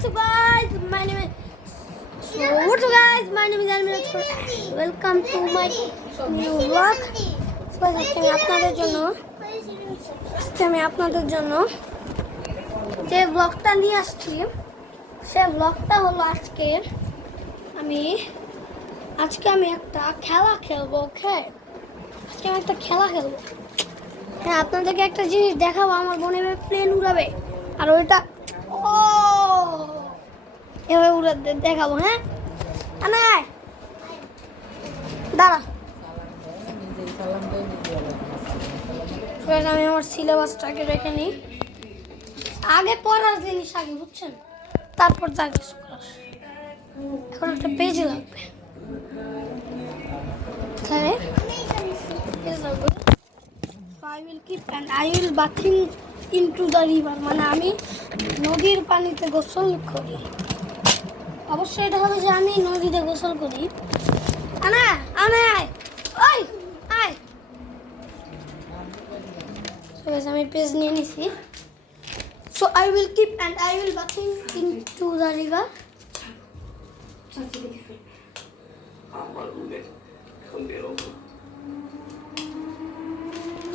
what's up guys? My name is Almira. Welcome to my new vlog. আমি আপনাদের জন্য যে ব্লগটা নিয়ে আসছি সেই ব্লগটা হলো আজকে আমি একটা খেলা খেলবো। ওকে, আজকে আমি একটা খেলা খেলবো। হ্যাঁ, আপনাদেরকে একটা জিনিস দেখাবো। আমার বোন এভাবে প্লেন উড়াবে আর ওইটা এভাবে উড়াতে দেখাবো। হ্যাঁ, আনাই দাঁড়া, আমি আমার সিলেবাসটাকে রেখে নিই। আগে পড়ার জিনিস আগে, বুঝছেন, তারপর যা কিছু করার। এখন একটা পেজ লাগবে। I will keep and I will bathing into the river, মানে আমি নদীর পানিতে গোসল করি। অবশ্যই এটা হবে যে আমি নদীতে গোসল করি। আনা আনা ওই আয়। আমি পেজ নিয়ে নিছি। So I will keep and I will bathing into the river.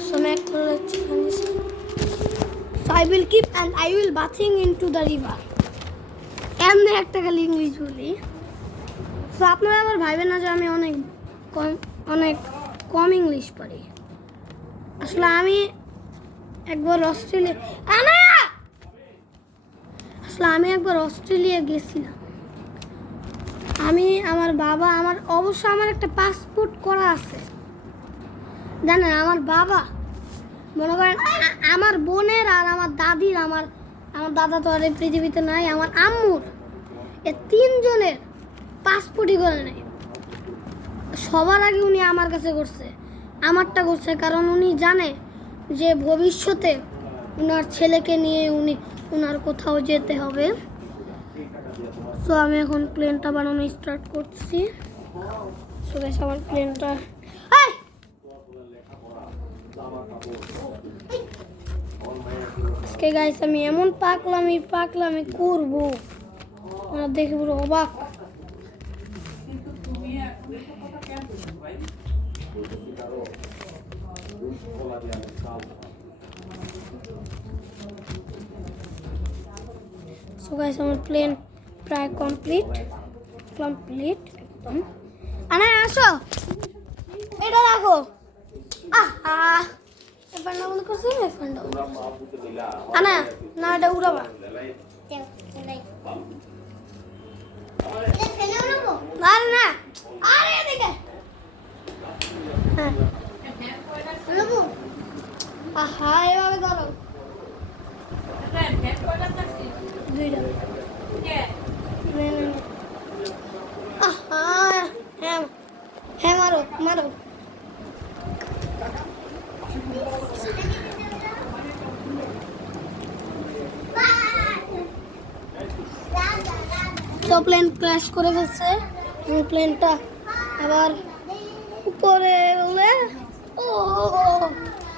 So I will keep and I will bathing into the river. এমনি একটা খালি ইংলিশ বলি। তো আপনারা আবার ভাইবেন না যে আমি অনেক কম ইংলিশ পড়ি। আসলে আমি একবার অস্ট্রেলিয়া গেছিলাম। আমার একটা পাসপোর্ট করা আছে, জানেন। আমার বাবা, মনে করেন আমার বোনের আর আমার দাদির, আমার দাদা তো আর এই পৃথিবীতে নাই, আমার আম্মুর, এ তিনজনের পাসপোর্টই করে নেই। সবার আগে উনি আমার কাছে করছে, আমারটা করছে, কারণ উনি জানে যে ভবিষ্যতে উনার ছেলেকে নিয়ে উনার কোথাও যেতে হবে। সো আমি এখন প্লেনটা বানানো স্টার্ট করছি। সো গাইস, আমার প্লেনটা আজকে গাইস আমি এমন পাগলামি করবো, দেখে পুরো অবাক। সো গাইস, আমার প্লেন প্রায় কমপ্লিট একদম। আনা আসো, এটা রাখো। ফ্যানটা বন্ধ করছি, ফ্যানটা আনা না, এটা উড়াবা না। আরে এদিকে হ্যাঁ, আহা এভাবে ধরো। দুইটা হ্যাঁ, মারো। তো প্লেন ক্র্যাশ করে ফেলছে। প্লেনটা আবার উপরে উঠলে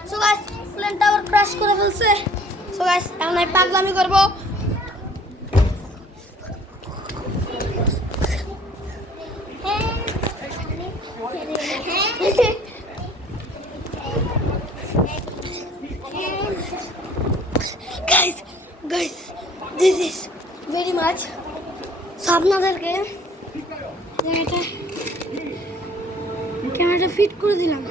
সো গাইস, প্লেনটা আবার ক্র্যাশ করে ফেলছে। সো গাইস, এখন আমি পাগলামি করবো। guys, this is very much আপনাদেরকে ক্যামেরাটা ফিট করে দিলাম।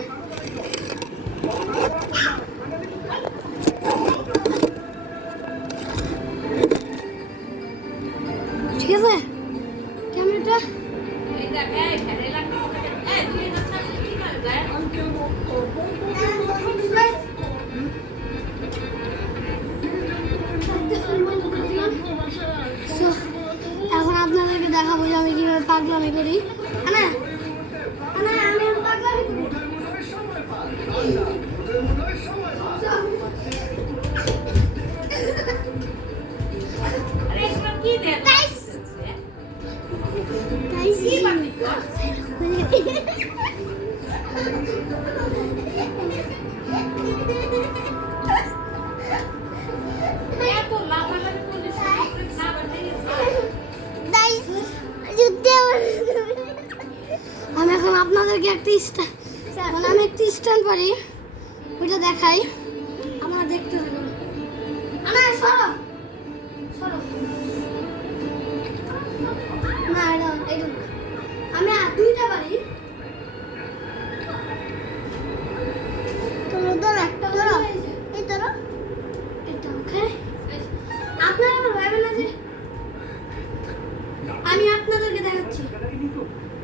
ঠিক আছে, ক্যামেরাটা এখন আপনাদেরকে দেখাবো যে আমি কিভাবে পাগলামি করি। আমি পাগলামি করি। একটা স্ট্যান্ড, মানে আমি একটা স্ট্যান্ড পারি, ওইটা দেখাই, আমার দেখতে থাকুন। আনা সরো সরো, না এটা না, আমি দুইটা পারি। তোর ধর একটা ধরো, এই ধরো এটা, ওকে। আপনারা আমার ভাইবেন না যে আমি আপনাদেরকে দেখাচ্ছি,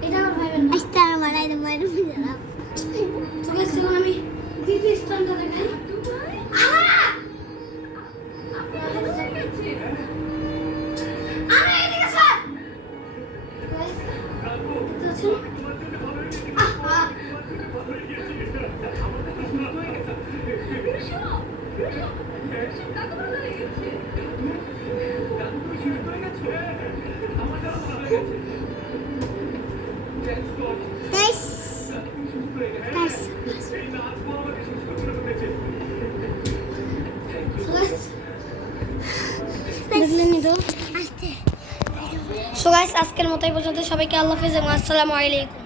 এটা আমার ভাইবেন না। স্টার মারাই দে মাইরু দিলাম। তো গাইস এখন আমি দ্বিতীয় স্ট্যান্ডটা দেখাই। আনা আনা এদিকে স্যার। গাইস এটা আছে, আহা গাইস গাইস দেখলেন তো। সো গাইস আজকের মতো এই পর্যন্ত, সবাইকে আল্লাহ হাফেজ এবং আসসালামু আলাইকুম।